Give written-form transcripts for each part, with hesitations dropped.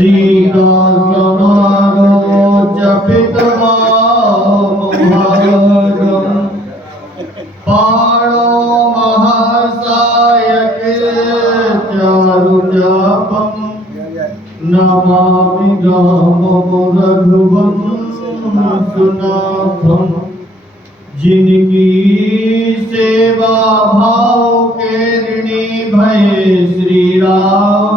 सीता समारो जपितवामोहागम पाणो महासायक चारुजापम नमामि रामं रघुवंशनाथं जिनकी सेवा भाव के ऋणी भये श्री राम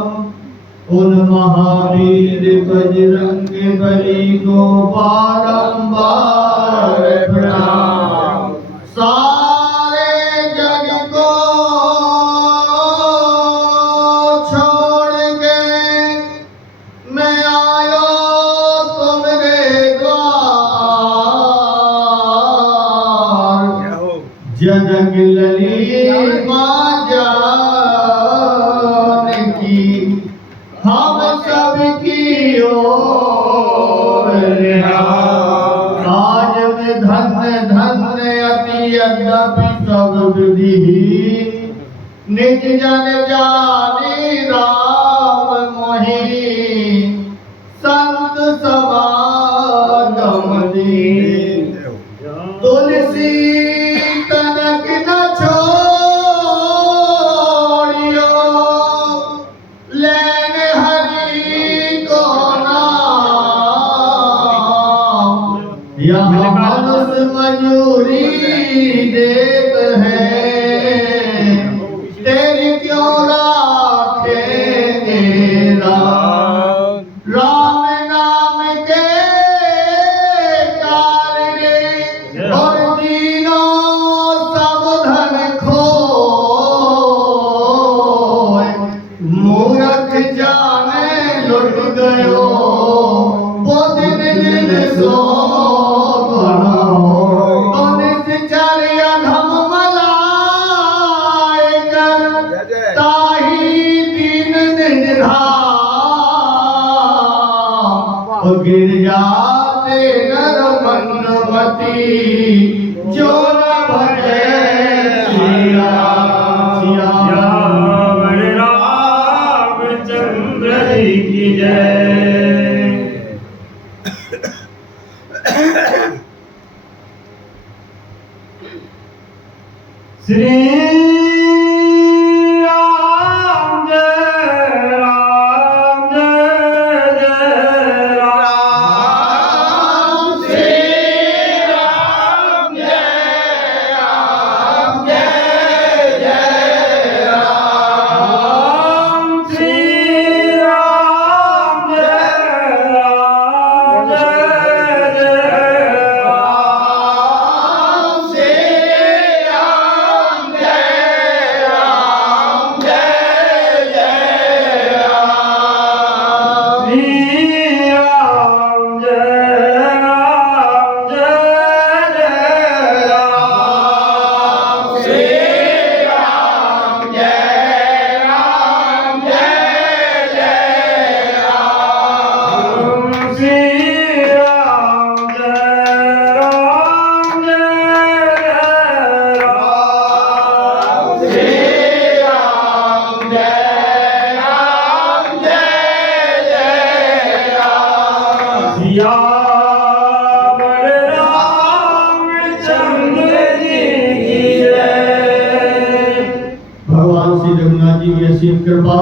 उन महावीर बजरंग बली को बारंबार प्रणाम। सारे जग को छोड़ के मैं आयो तुम्हारे द्वार जनक ललिता जानकी हम सब की ओर आज में धन्य धन्य अति यद्यपि सब विधि निज जन जानी राम मोहि संत समागम दीन तुलसी तनक न छोड़ियो लेन यहाँ मनुष्य मजूरी देत है तेरी क्यों राखेंगे राम नाम के कारणे और तीनों सब धन खोए मूर्ख जाने लुट गयो वो दिन सो गिर जाते नर मनमती जो न भजे सिया रामचंद्र की जय। श्री भगवान श्री रघुनाथ जी की असीम कृपा,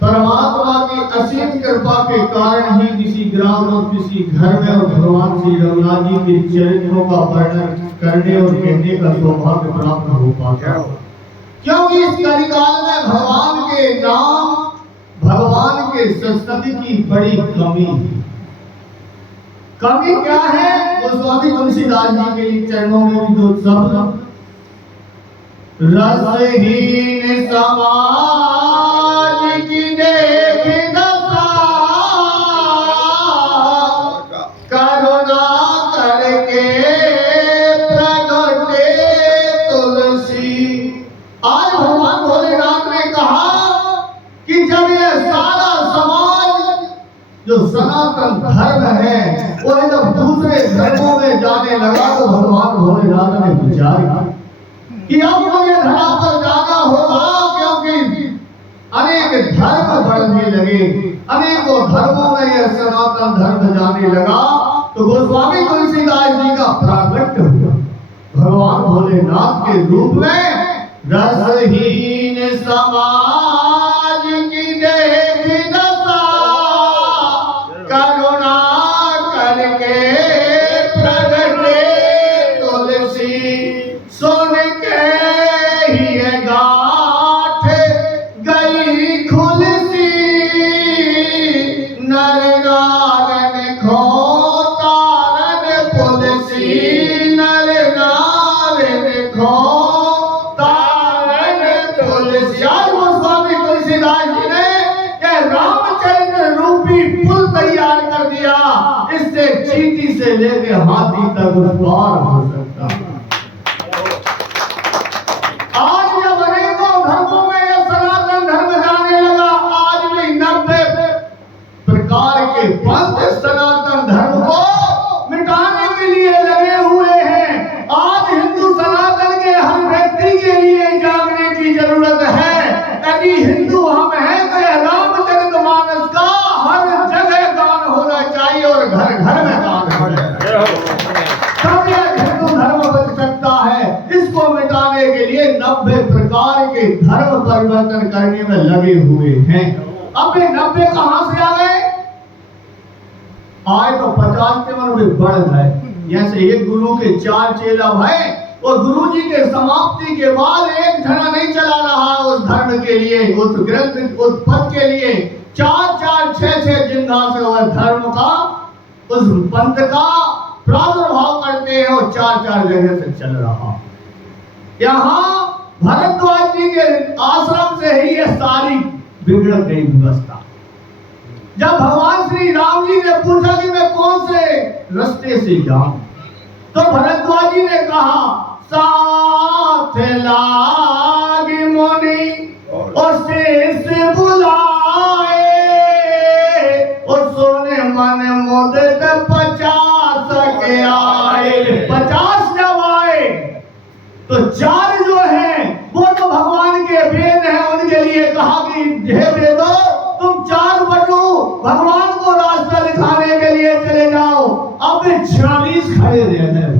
परमात्मा की असीम कृपा के कारण ही किसी ग्राम और किसी घर में और भगवान श्री रघुनाथ जी के चरित्रों का वर्णन करने और कहने का सौभाग्य प्राप्त हो पाता है। क्योंकि इस कलिकाल में भगवान के नाम, भगवान के संस्कृति की बड़ी कमी है। कमी क्या है? गोस्वामी तुलसीदास जी के चरणों में भी दो शब्द रसहीन समाज की देख दशा करुणा करके प्रगटे तुलसी। आज भगवान भोलेनाथ ने कहा कि जब ये सारा समाज जो सनातन धर्म है वो जब दूसरे धर्मों में जाने लगा तो भगवान भोलेनाथ ने विचार किया कि अब मुझे धरा पर जाना होगा, क्योंकि अनेक धर्म बढ़ने लगे, अनेकों धर्मों में यह सनातन धर्म जाने लगा, तो गोस्वामी तुलसीदास जी का प्राकट्य हुआ भगवान भोलेनाथ के रूप में। रसहीन समाज की देख दशा, करुणा करके प्रगटे तुलसी, सुन के ही गाठ गई खुलसी, नर नारन खो तारन पुलसी, नर नारन खो तारन पुलसी। आज गोस्वामी तुलसीदास जी ने यह रामचंद्र रूपी पुल तैयार कर दिया, इससे चींटी से लेके हाथी तक उस पार हो सकता। आज जब अनेकों धर्मों में यह सनातन धर्म जाने लगा, आज भी 90 प्रकार के पंथ सनातन धर्म को मिटाने के लिए लगे हुए हैं। आज हिंदू सनातन के हर व्यक्ति के लिए जागने की जरूरत है। यदि हिंदू हम हैं तो यह रामचरितमानस का हर जगह गान होना चाहिए और घर घर में गान होना चाहिए, तब यह हिंदू धर्म बच सकता है। इसको मिटाने के लिए 90 प्रकार के धर्म परिवर्तन करने में लगे हुए हैं। अब ये 90 कहां से आ गए? आए तो 50 के मन में बढ़ गए। जैसे एक गुरु के 4 चेला भाई, और गुरु जी के समाप्ति के बाद एक जना नहीं चला रहा उस धर्म के लिए, उस ग्रंथ उस पद के लिए। 4-4, 6-6 जिंदा से वह धर्म का उस पंथ का प्रादुर्भाव करते हैं और 4-4 जगह से चल रहा। यहाँ भरद्वाज जी के आश्रम से ही ये सारी बिगड़ गई व्यवस्था। जब भगवान श्री राम जी ने पूछा कि मैं कौन से रास्ते से जाऊं, तो भरद्वाज जी ने कहा साथ लागी मुनि और शेष बुलाए, और सोने मन मुदत 50 के आए। 50 जब आए तो 4 जो हैं वो तो भगवान के वेद हैं, उनके लिए कहा कि हे वेदो तुम 4 बटू भगवान को रास्ता दिखाने के लिए चले जाओ। अब 40 खड़े रह गए।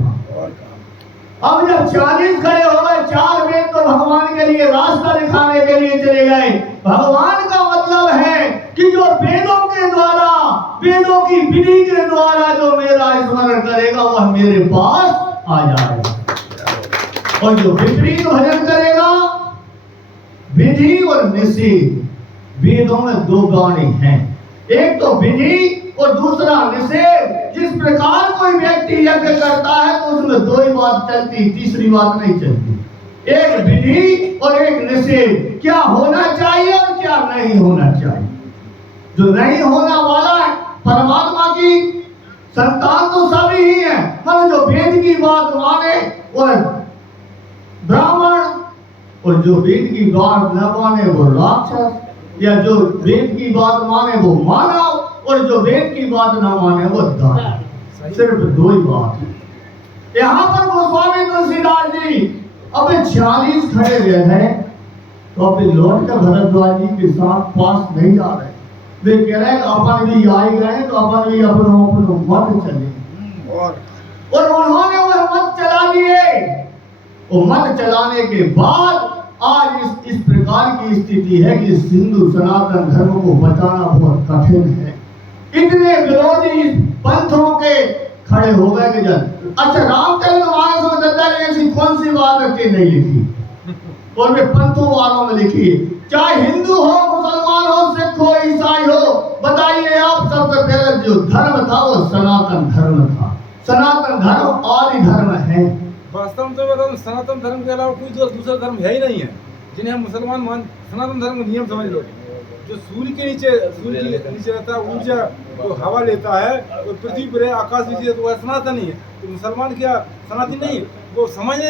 अब जब 40 खड़े हो गए, 4 वेद तो भगवान के लिए रास्ता दिखाने के लिए चले गए। भगवान का मतलब है कि जो वेदों के द्वारा, वेदों की विधि के द्वारा जो मेरा स्मरण करेगा वह मेरे पास आ जाएगा, और जो विपरीत भजन करेगा, विधि और निषेध, वेदों में 2 गाने हैं, एक तो विधि और दूसरा निषेध। जिस प्रकार कोई व्यक्ति यज्ञ करता है तो उसमें 2 ही बात चलती, तीसरी बात नहीं चलती। एक विधि और एक निषेध, क्या होना चाहिए और क्या नहीं होना चाहिए। जो नहीं होना वाला है, परमात्मा की संतान तो सभी ही है, मगर जो वेद की बात माने वह ब्राह्मण, और जो वेद की बात न माने वो राक्षस, या जो वेद की बात माने वो मानव, और जो वेद की बात ना माने वो दानव। सिर्फ 2 ही बात है। यहाँ पर गोस्वामी तुलसीदास जी अब 40 खड़े रह गए, तो अभी लौट कर भरद्वाज जी के साथ पास नहीं जा रहे। वे कह रहे हैं अपन भी आ ही गए तो अपन भी अपनो मत चले, और उन्होंने वह मत चला लिए। वो मत चलाने के बाद आज इस प्रकार की स्थिति है कि हिंदू सनातन धर्म को बचाना बहुत कठिन है। इतने विरोधी पंथों के खड़े हो गए कि जब अच्छा रामचरितमानस में दत्ता ने ऐसी कौन सी बात अच्छी नहीं लिखी, और वे पंथों वालों में लिखी है। चाहे हिंदू हो, मुसलमान हो, सिख हो, ईसाई हो, बताइए आप सबसे पहले जो धर्म था वो सनातन धर्म था। सनातन धर्म आदि धर्म है। वास्तव में तो सनातन धर्म के अलावा कोई दूसरा धर्म है ही नहीं है जिन्हें हम मुसलमान मान। सनातन धर्म का नियम समझ लो, जो सूर्य के नीचे रहता है, ऊर्जा जो हवा लेता है, वो पृथ्वी पर आकाश नीचे, तो वह सनातन ही है। तो मुसलमान क्या सनातन नहीं है, वो समझ